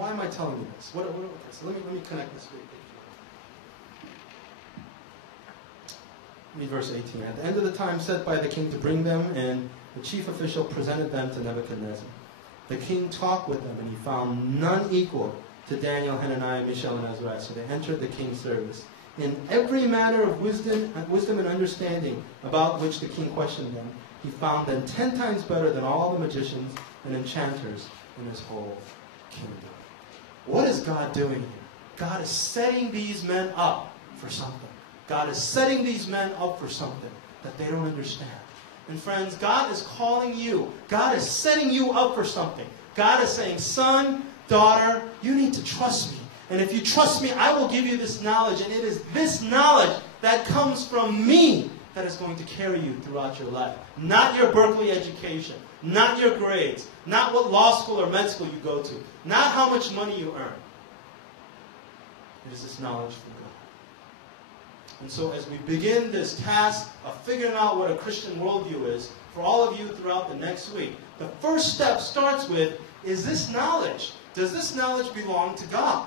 why am I telling you this? So let me connect this with you. Read verse 18. At the end of the time set by the king to bring them in, the chief official presented them to Nebuchadnezzar. The king talked with them, and he found none equal to Daniel, Hananiah, Mishael, and Azariah. So they entered the king's service. In every matter of wisdom and understanding about which the king questioned them, he found them 10 times better than all the magicians and enchanters in his whole kingdom. What is God doing here? God is setting these men up for something. God is setting these men up for something that they don't understand. And friends, God is calling you. God is setting you up for something. God is saying, son, daughter, you need to trust me. And if you trust me, I will give you this knowledge. And it is this knowledge that comes from me that is going to carry you throughout your life. Not your Berkeley education. Not your grades. Not what law school or med school you go to. Not how much money you earn. It is this knowledge from God. And so as we begin this task of figuring out what a Christian worldview is, for all of you throughout the next week, the first step starts with, is this knowledge? Does this knowledge belong to God?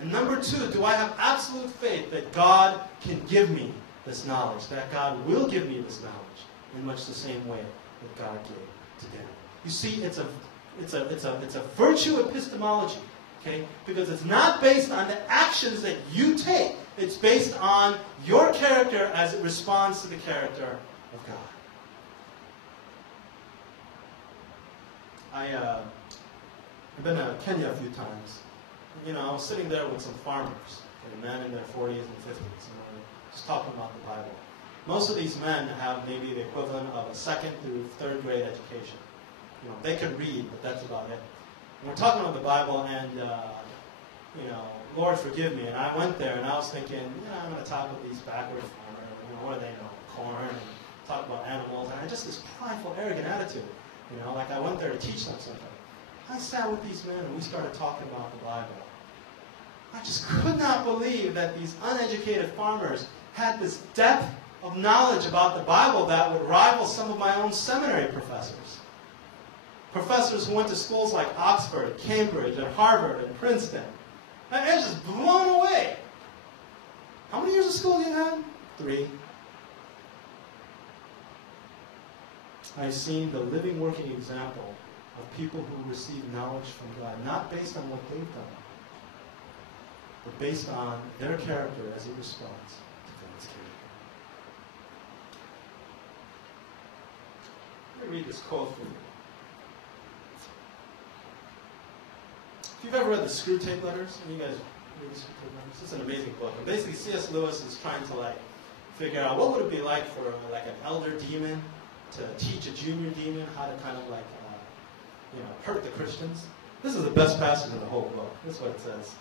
And number 2, do I have absolute faith that God can give me this knowledge, that God will give me this knowledge in much the same way that God gave to Daniel? You see, it's a virtue epistemology, okay? Because it's not based on the actions that you take. It's based on your character as it responds to the character of God. I've been to Kenya a few times. You know, I was sitting there with some farmers, men in their 40s and 50s, just talking about the Bible. Most of these men have maybe the equivalent of a 2nd through 3rd grade education. You know, they could read, but that's about it. And we're talking about the Bible, and Lord forgive me. And I went there, and I was thinking, I'm going to talk with these backward farmers. What do they know? Corn, and talk about animals. And I had just this prideful, arrogant attitude. Like I went there to teach them something. I sat with these men, and we started talking about the Bible. I just could not believe that these uneducated farmers had this depth of knowledge about the Bible that would rival some of my own seminary professors. Professors who went to schools like Oxford, Cambridge, and Harvard, and Princeton. And I was just blown away. How many years of school you had? 3. I've seen the living, working example of people who receive knowledge from God, not based on what they've done, but based on their character as it responds to God's character. Let me read this quote for you. If you've ever read the Screw Tape Letters, and you guys read the Screw Tape Letters, it's an amazing book. And basically, C.S. Lewis is trying to figure out what would it be like for an elder demon to teach a junior demon how to kind of hurt the Christians. This is the best passage in the whole book. This is what it says.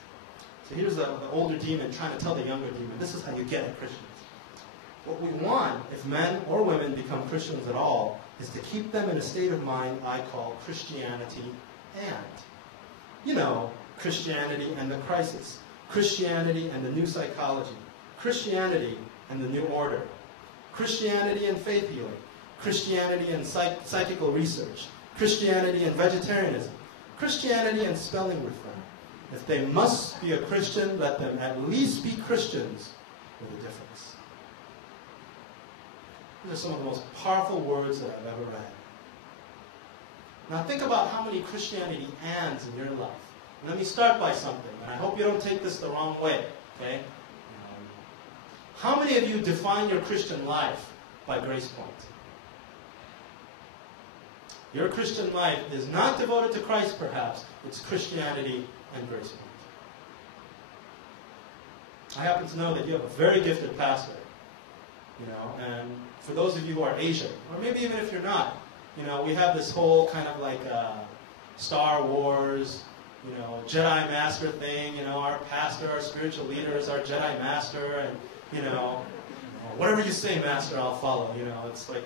So here's the older demon trying to tell the younger demon, this is how you get at Christians. What we want, if men or women become Christians at all, is to keep them in a state of mind I call Christianity and. Christianity and the crisis. Christianity and the new psychology. Christianity and the new order. Christianity and faith healing. Christianity and psychical research. Christianity and vegetarianism. Christianity and spelling reform. If they must be a Christian, let them at least be Christians with a difference. These are some of the most powerful words that I've ever read. Now think about how many Christianity ands in your life. And let me start by something, and I hope you don't take this the wrong way, okay? How many of you define your Christian life by Grace Point? Your Christian life is not devoted to Christ, perhaps. It's Christianity and Grace Point. I happen to know that you have a very gifted pastor, and for those of you who are Asian, or maybe even if you're not, we have this whole kind of Star Wars, Jedi Master thing. Our pastor, our spiritual leader is our Jedi Master, and whatever you say, Master, I'll follow. It's like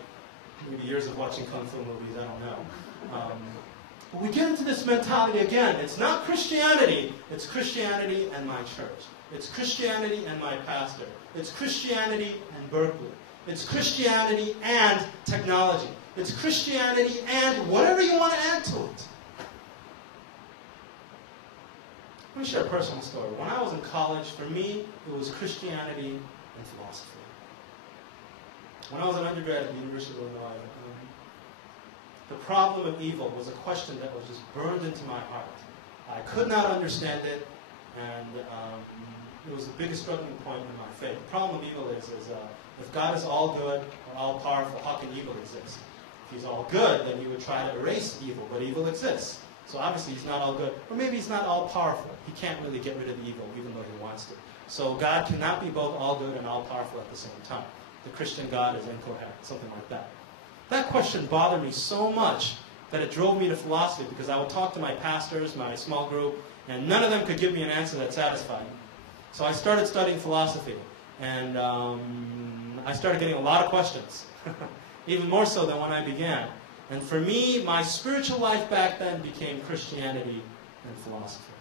maybe years of watching Kung Fu movies, I don't know. But we get into this mentality again. It's not Christianity, it's Christianity and my church. It's Christianity and my pastor. It's Christianity and Berkeley. It's Christianity and technology. It's Christianity and whatever you want to add to it. Let me share a personal story. When I was in college, for me, it was Christianity and philosophy. When I was an undergrad at the University of Illinois, the problem of evil was a question that was just burned into my heart. I could not understand it, and it was the biggest struggling point in my faith. The problem of evil is if God is all good or all powerful, how can evil exist? If he's all good, then he would try to erase evil, but evil exists. So obviously he's not all good, or maybe he's not all powerful. He can't really get rid of evil, even though he wants to. So God cannot be both all good and all powerful at the same time. The Christian God is incoherent, something like that. That question bothered me so much that it drove me to philosophy, because I would talk to my pastors, my small group, and none of them could give me an answer that satisfied me. So I started studying philosophy, and I started getting a lot of questions, even more so than when I began. And for me, my spiritual life back then became Christianity and philosophy.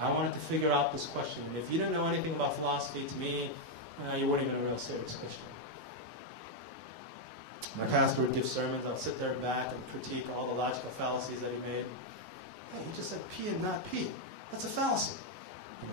I wanted to figure out this question, and if you didn't know anything about philosophy, to me, you weren't even a real serious Christian. My pastor would give sermons. I would sit there back and critique all the logical fallacies that he made. Hey, he just said P and not P. That's a fallacy. You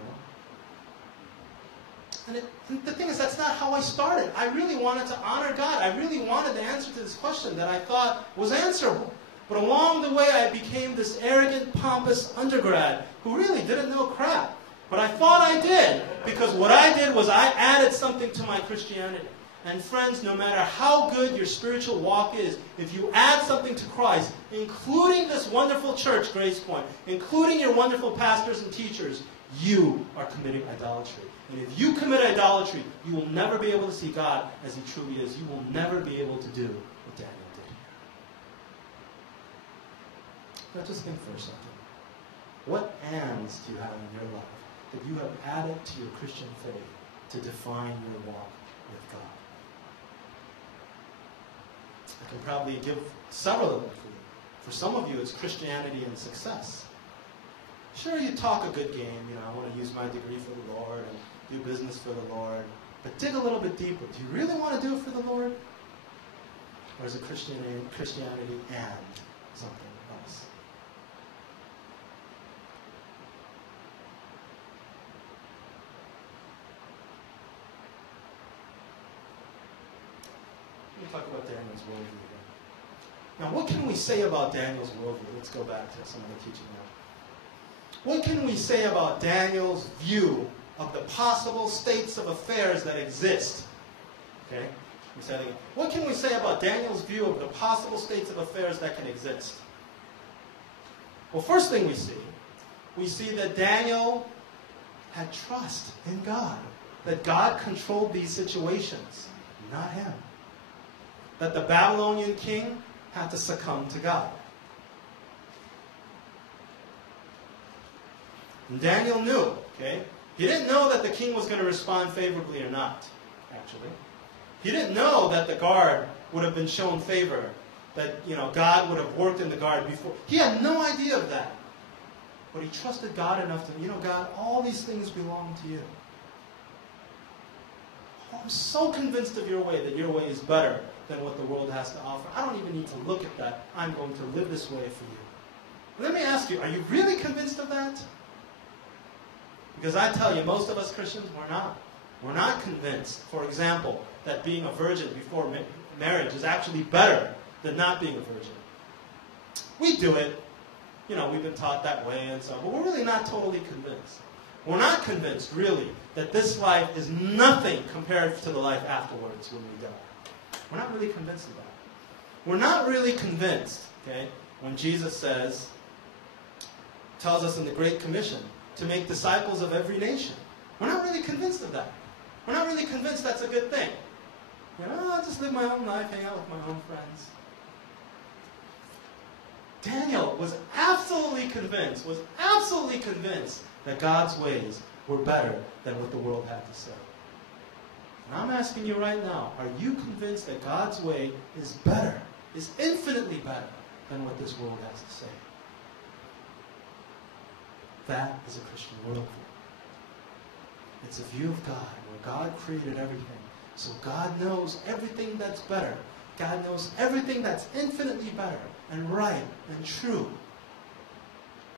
know? And the thing is, that's not how I started. I really wanted to honor God. I really wanted the answer to this question that I thought was answerable. But along the way, I became this arrogant, pompous undergrad who really didn't know crap. But I thought I did, because what I did was I added something to my Christianity. And friends, no matter how good your spiritual walk is, if you add something to Christ, including this wonderful church, Grace Point, including your wonderful pastors and teachers, you are committing idolatry. And if you commit idolatry, you will never be able to see God as he truly is. You will never be able to do what Daniel did. Now just think for a second. What ands do you have in your life that you have added to your Christian faith to define your walk with God? I can probably give several of them for you. For some of you, it's Christianity and success. Sure, you talk a good game. You know, I want to use my degree for the Lord and do business for the Lord. But dig a little bit deeper. Do you really want to do it for the Lord? Or is it Christianity and something else? Let me talk about Daniel's worldview here. Now, what can we say about Daniel's worldview? Let's go back to some of the teaching now. What can we say about Daniel's view of the possible states of affairs that exist? Okay? What can we say about Daniel's view of the possible states of affairs that can exist? Well, first thing we see that Daniel had trust in God. That God controlled these situations, not him. That the Babylonian king had to succumb to God. And Daniel knew, okay? He didn't know that the king was going to respond favorably or not, actually. He didn't know that the guard would have been shown favor, that, God would have worked in the guard before. He had no idea of that. But he trusted God enough to, God, all these things belong to you. Oh, I'm so convinced of your way that your way is better than what the world has to offer. I don't even need to look at that. I'm going to live this way for you. Let me ask you, are you really convinced of that? Because I tell you, most of us Christians, we're not. We're not convinced, for example, that being a virgin before marriage is actually better than not being a virgin. We do it. We've been taught that way and so on. But we're really not totally convinced. We're not convinced, really, that this life is nothing compared to the life afterwards when we die. We're not really convinced of that. We're not really convinced, okay, when Jesus tells us in the Great Commission to make disciples of every nation. We're not really convinced of that. We're not really convinced that's a good thing. I'll just live my own life, hang out with my own friends. Daniel was absolutely convinced that God's ways were better than what the world had to say. And I'm asking you right now, are you convinced that God's way is better, is infinitely better than what this world has to say? That is a Christian worldview. It's a view of God, where God created everything. So God knows everything that's better. God knows everything that's infinitely better and right and true